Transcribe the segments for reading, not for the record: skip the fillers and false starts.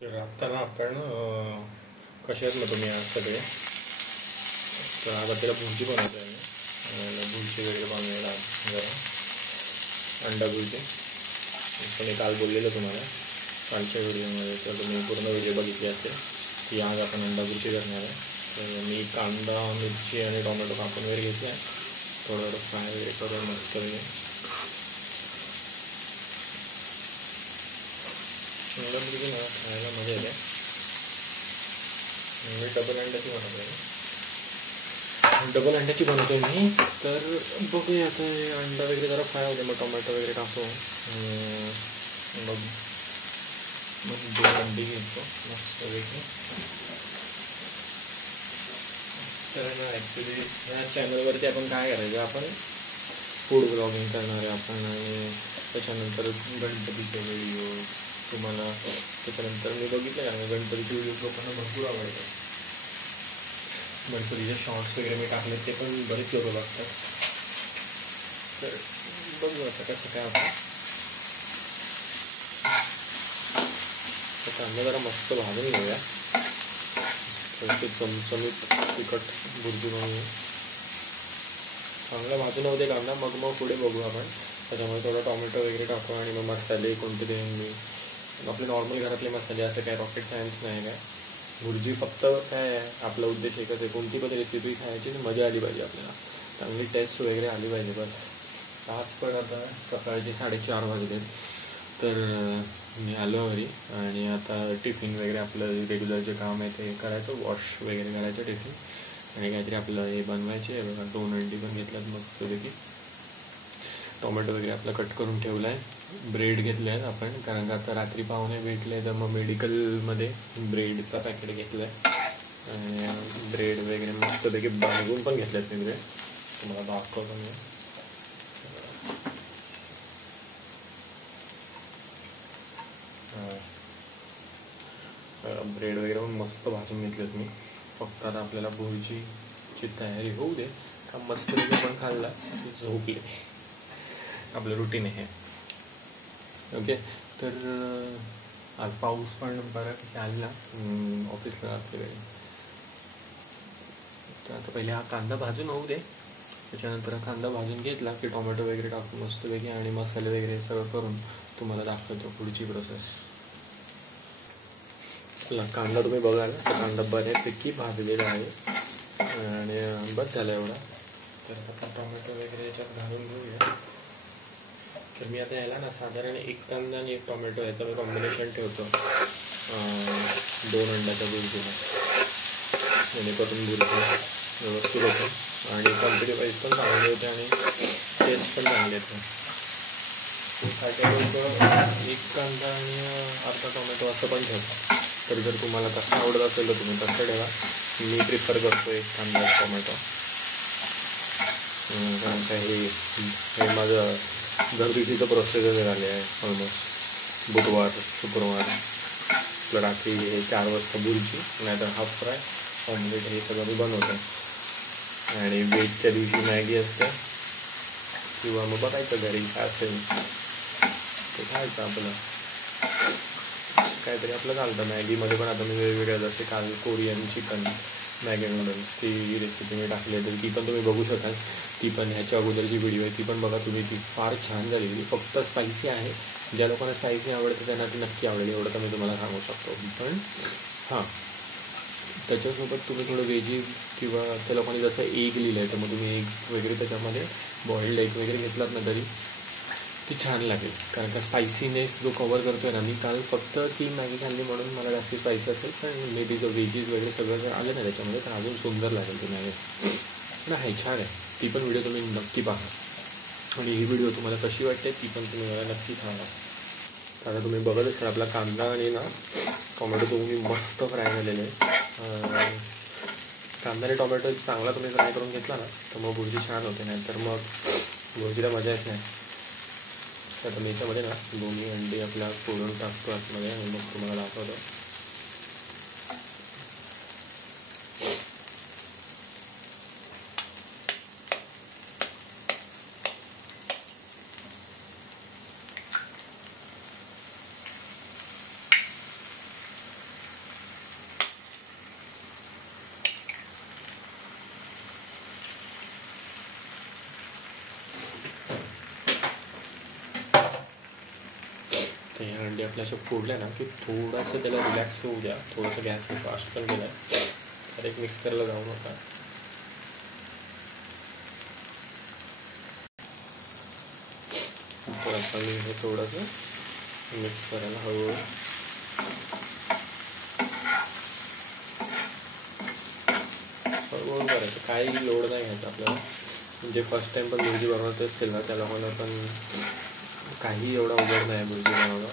तर आता ना आपण कसे आहेत ना तुम्ही आज सगळे. तर आज आपल्याला भुर्जी बनवतो आहे. भुर्जी वगैरे बनवायला जरा अंडा भुर्जी. पण काल बोललेलं तुम्हाला कालच्या व्हिडिओमध्ये, तर तुम्ही पूर्ण व्हिडिओ बघितली असेल की आज आपण अंडा भुर्जी करणार आहे. तर मी कांदा, मिरची आणि टोमॅटो कापून वगैरे घेतला आहे. थोडं फ्राय वगैरे करून मस्त वगैरे अंडा भुर्जी मला खायला मजा येते. मी डबल अंड्याची बनवतो आहे मी. तर बघूया आता अंडा वगैरे जरा फ्राय होते, मग टोमॅटो वगैरे टाकतो. मग मग 2 अंडी घेतो मस्तपैकी. तर ना ॲक्च्युली ह्या चॅनलवरती आपण काय करायचं, आपण फूड ब्लॉगिंग करणार आहे आपण. आणि त्याच्यानंतर गणपतीचे व्हिडिओ तुम्हाला, त्याच्यानंतर मी बघितलं का गणपतीचे व्हिडिओ लोकांना भरपूर आवडतात. गणपतीचे शॉर्ट्स वगैरे मी टाकले, ते पण बरेच लोक बघतात. तर बघू आता कसं काय आपण. कांदा जरा मस्त भाजून घेऊया, ते चमचमीत तिखट भुर्जी बनवूया. चांगला भाजून होते कांदा, मग पुढे बघू आपण. त्याच्यामध्ये थोडं टोमॅटो वगैरे टाकू आणि मग मसाले कोणते देईन मी, आपले नॉर्मल घरातले मसाले, असं काय रॉकेट सायन्स नाही काय. भुर्जी फक्त काय आहे, आपला उद्देश एकच आहे, कोणती पण रेसिपी खायची मजा आली पाहिजे आपल्याला, चांगली टेस्ट वगैरे आली पाहिजे बस. आज पण आता सकाळचे 4:30 वाजले. तर मी आलो घरी आणि आता टिफिन वगैरे आपलं रेग्युलर जे काम आहे ते करायचं, वॉश वगैरे करायचं टिफिन, आणि काहीतरी आपलं हे बनवायचे. बघा 2 अंडी पण घेतल्यात मस्तपैकी. टोमॅटो वगैरे आपला कट करून ठेवला आहे. ब्रेड घेतले आहेत आपण, कारण का आता रात्री पाहुणे भेटले, तर मग मेडिकलमध्ये ब्रेडचा पॅकेट घेतला आहे. आणि ब्रेड वगैरे मस्तपैकी बांधून पण घेतले आहेत मी ब्रेड, तुम्हाला दाखवतो मी. ब्रेड वगैरे पण मस्त भाजून घेतलेत मी. फक्त आता आपल्याला भुर्जीची तयारी होऊ दे का मस्तपैकी पण खाल्ला झोपले. आपलं रुटीन आहे. ओके. तर आज पाऊस पण बऱ्यापैकी आलेला ऑफिसला जाते वेळी. तर आता पहिले हा कांदा भाजून होऊ दे, त्याच्यानंतर हा कांदा भाजून घेतला की टोमॅटो वगैरे टाकून मस्तपैकी आणि मसाले वगैरे सगळं करून तुम्हाला दाखवतो पुढची प्रोसेस. कांदा तुम्ही बघाल, कांदा बऱ्यापैकी भाजलेला आहे आणि बस झालं एवढा. तर आता टोमॅटो वगैरे याच्यात घालून घेऊया. तर मी आता याला ना साधारण 1 कांदा आणि 1 टोमॅटो याचं मी कॉम्बिनेशन ठेवतो 2 अंड्याच्या भुर्जीला, जेणेकरून भुर्जी व्यवस्थित होते आणि क्वांटिटी वाईज पण चांगली होते आणि टेस्ट पण चांगली येते. त्यासाठी 1 कांदा आणि अर्धा टोमॅटो असं पण ठेवतो. तर जर तुम्हाला कसं आवडत असेल तर तुम्ही तसं ठेवा. मी प्रिफर करतो 1 कांदा 1 टोमॅटो, कारण काय हे माझं घरगुतीचं प्रोसेस झाले आहे. ऑलमोस्ट बुधवार शुक्रवार आपलं रात्री हे 4 वाजता भुर्जी, नाहीतर हाफ फ्राय, ऑमलेट हे सगळं मी बनवतो. आणि वेजच्या दिवशी मॅगी असते, किंवा मग बघायचं घरी काय असेल ते खायचं आपलं, काहीतरी आपलं चालतं. मॅगीमध्ये पण आता मी वेगवेगळ्या, जसे काल कोरियन चिकन मॅगी नूडल्स ती रेसिपी मी टाकली आहे, तर ती पण तुम्ही बघू शकाल. ती पण ह्याच्या अगोदरची व्हिडिओ आहे, ती पण बघा तुम्ही. ती फार छान झालेली, फक्त स्पायसी आहे. ज्या लोकांना स्पायसी आवडतं त्यांना ती नक्की आवडेल, एवढं तर मी तुम्हाला सांगू शकतो. पण हां, त्याच्यासोबत तुम्ही थोडं व्हेजी किंवा त्या लोकांनी जसं एग लिहिलं आहे, तर मग तुम्ही एग वगैरे त्याच्यामध्ये बॉइल्ड एग वगैरे घेतलात ना तरी ती छान लागेल. कारण का स्पायसीनेस जो कवर करतो आहे ना, मी काल फक्त ती मॅगी खाल्ली म्हणून मला जास्ती स्पायसी असेल, पण मे बी जो व्हेजीज वगैरे सगळं जर आले ना त्याच्यामध्ये तर अजून सुंदर लागेल ती मॅगी. पण आहे, छान आहे. ती पण व्हिडिओ तुम्ही नक्की पहा. आणि ही व्हिडिओ तुम्हाला कशी वाटते ती पण तुम्ही मला नक्की सांगा. कारण तुम्ही बघत असाल आपला कांदा आणि ना टोमॅटो तुम्ही मस्त फ्राय झालेले आहे. कांदा आणि टोमॅटो चांगला तुम्ही फ्राय करून घेतला ना तर मग भुर्जी छान होते, नाही तर मग भुर्जीला मजा येत नाही. आता मी याच्यामध्ये ना 2 अंडी आपल्या फोडून टाकतो आतमध्ये आणि मग तुम्हाला दाखवतो. आपल्या अशा फोडल्या ना की थोडंसं त्याला रिलॅक्स होऊ द्या. थोडंसं गॅस फास्ट पण केला आहे. तर एक मिक्स करायला जाऊ नका. तर आता मी हे थोडंसं मिक्स करायला हळूहळू हळूहळू करायचं. काही लोड नाही घ्यायचं आपल्याला. म्हणजे फर्स्ट टाइम पण भुर्जी बनवत असतील ना त्याला मला पण काही एवढा उघड नाही भुर्जी बनवणं.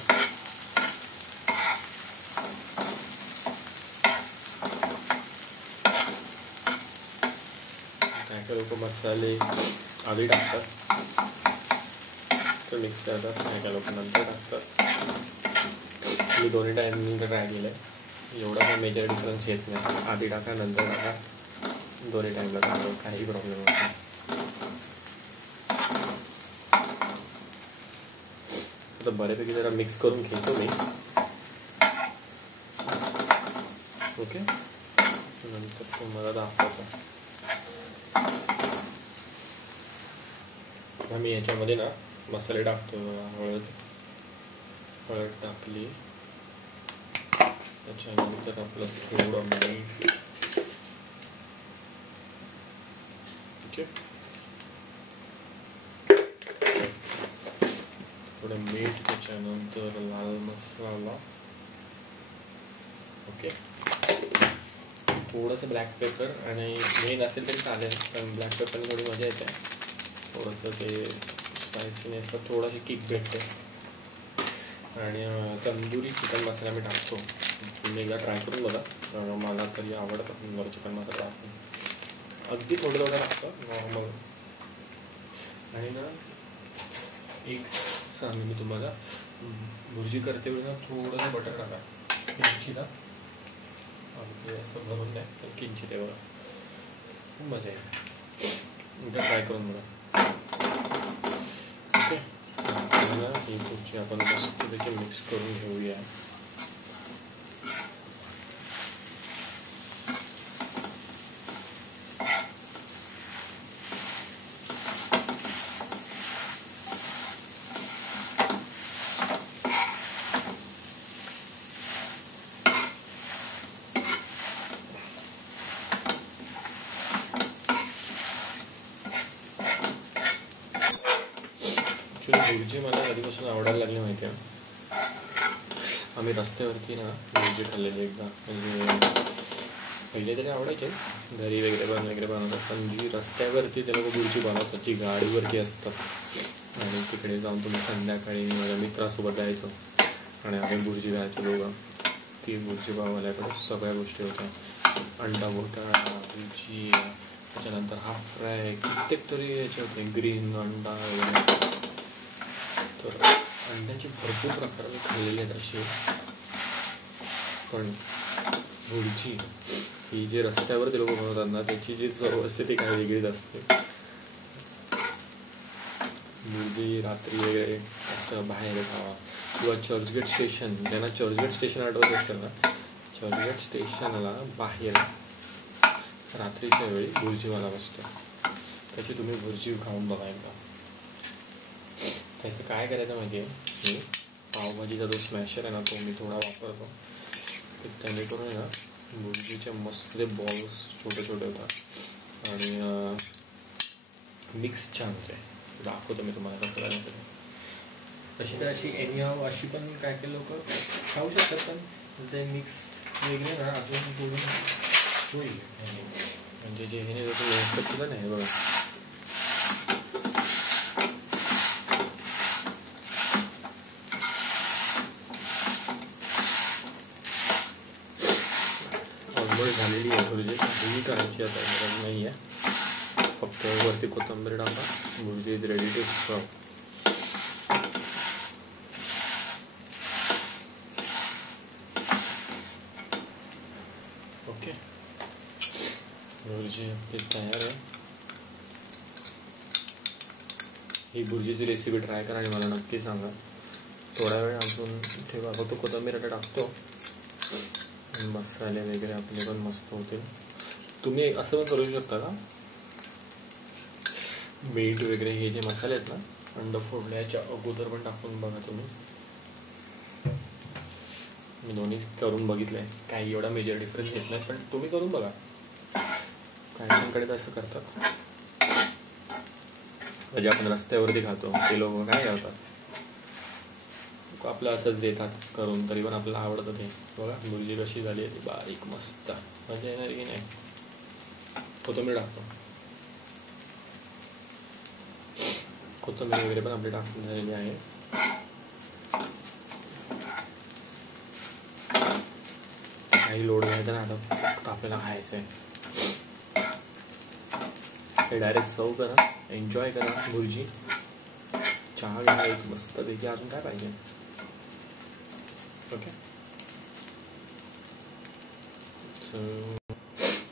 काही लोक मसाले आधी टाकतात तर मिक्स करतात, काही लोक नंतर टाकतात. मी दोन्ही टाईमनी ट्राय केलं आहे. एवढा काही मेजर डिफरन्स येत नाही. आधी टाका नंतर टाका, दोन्ही टाईमला टाका, काही प्रॉब्लेम होत नाही. आता बऱ्यापैकी जरा मिक्स करून घेतो मी. ओके, नंतर तुम्हाला दाखवतो. आता मी याच्यामध्ये ना मसाले टाकतो. हळद टाकली, त्याच्यानंतर आपलं थोडं मीठ. ओके, थोडं मीठ, त्याच्यानंतर लाल मसाला. ओके, थोडंसं ब्लॅक पेपर, आणि मेन असेल तरी चालेल पण ब्लॅक पेपरने थोडी मजा येते. थोडंसं ते स्पायसीनेसला थोडाशी किक भेटते. आणि तंदुरी चिकन मसाला मी टाकतो. तुम्ही एकदा ट्राय करून बघा. मला तरी आवडतं तंदुरी चिकन मसाला टाकून. अगदी थोडं थोडं टाकतं नॉर्मल. आणि ना एक सांगेन मी तुम्हाला, भुर्जी करते वेळी ना थोडंसं बटर टाका किंचित. अगदी असं भरून द्या तर किंचित आहे बघा, खूप मजा येईल. एकदा ट्राय करून बघा. ओके, ही भुर्जी आपण मस्तपैकी मिक्स करून घेऊया. भुर्जी मला कधीपासून आवडायला लागली माहिती आहे. आम्ही रस्त्यावरती ना भुर्जी खाल्लेली एकदा. म्हणजे पहिले तरी आवडायचे घरी वगैरे बनवतात, पण जी रस्त्यावरती ते लोक भुर्जी बनवतात, जी गाडीवरती असतात, आणि तिकडे जाऊन तुम्ही संध्याकाळी माझ्या मित्रासोबत जायचो आणि आम्ही भुर्जी खायचो दोघं. ती भुर्जी पाववाल्याकडे सगळ्या गोष्टी होत्या. अंडा घोटाळा, भुर्जी, त्याच्यानंतर हाफ फ्राय, कित्येक तरी याचे होते, ग्रीन अंडा वगैरे. तर अंड्याचे भरपूर प्रकार मी खाल्लेले आहेत असे. पण भुर्जी ही जे रस्त्यावर ते लोक बनवतात ना, त्याची जी चव असते ती काही वेगळीच असते. भुर्जी रात्री वगैरे असं बाहेर खावा, किंवा चर्चगेट स्टेशन, ज्यांना चर्चगेट स्टेशन आठवत असेल ना, चर्चगेट स्टेशनला बाहेर रात्रीच्या वेळी भुर्जीवाला बसतो. त्याची तुम्ही भुर्जी खाऊन बघा एकदा. त्याचं काय करायचं माहिती आहे, मी पावभाजीचा जो स्मॅशर आहे ना तो मी थोडा वापरतो. तर त्याने करून ना भुर्जीचे मस्त बॉल्स छोटे छोटे होतात आणि मिक्स छान होते. दाखवतो मी तुम्हाला कसं करायचं. तशी तर अशी एनिहाव अशी पण काय काय लोक खाऊ शकतात, पण ते मिक्स वेगळे ना अजून बोलून होईल. म्हणजे जे हे व्यवस्थित केलं नाही बघा. ऑलमोस्ट झालेली आहे भुर्जी. ही करायची आता गरज नाही आहे, फक्त वरती कोथिंबीर टाका. Bhurji is ready to serve. Okay, bhurji आपली तयार आहे. ही भुर्जीची रेसिपी ट्राय करा आणि मला नक्की सांगा. थोडा वेळ अजून ठेवा, फक्त कोथिंबीर आता टाकतो. मसाले वगैरे आपले पण मस्त होतील. तुम्ही असं पण करू शकता का, मीठ वगैरे हे जे मसाले आहेत ना, अंड फोडण्याच्या अगोदर पण टाकून बघा तुम्ही. मी दोन्ही करून बघितलं आहे, काही एवढा मेजर डिफरन्स येत नाही, पण तुम्ही करून बघा. काही जणांकडे तर असं करतात, म्हणजे आपण रस्त्यावरती खातो ते लोक काय करतात, आपलं असंच देतात करून, तरी पण आपल्याला आवडतं ते. बघा भुर्जी कशी झाली आहे ती बारीक मस्त, मजा येणार की नाही. कोथिंबीर टाकतो, कोथिंबीर वगैरे पण आपली टाकून झालेली आहे. काही लोड घ्यायचा नाही आता, फक्त आपल्याला खायचं आहे. हे डायरेक्ट सर्व करा, एन्जॉय करा भुर्जी, चहा घ्या एक मस्त पैकी, अजून काय पाहिजे. ओके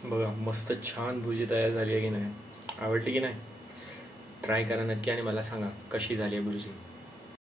बघा मस्त छान भुर्जी तयार झाली आहे की नाही, आवडली की नाही. ट्राय करा नक्की आणि मला सांगा कशी झाली आहे भुर्जी.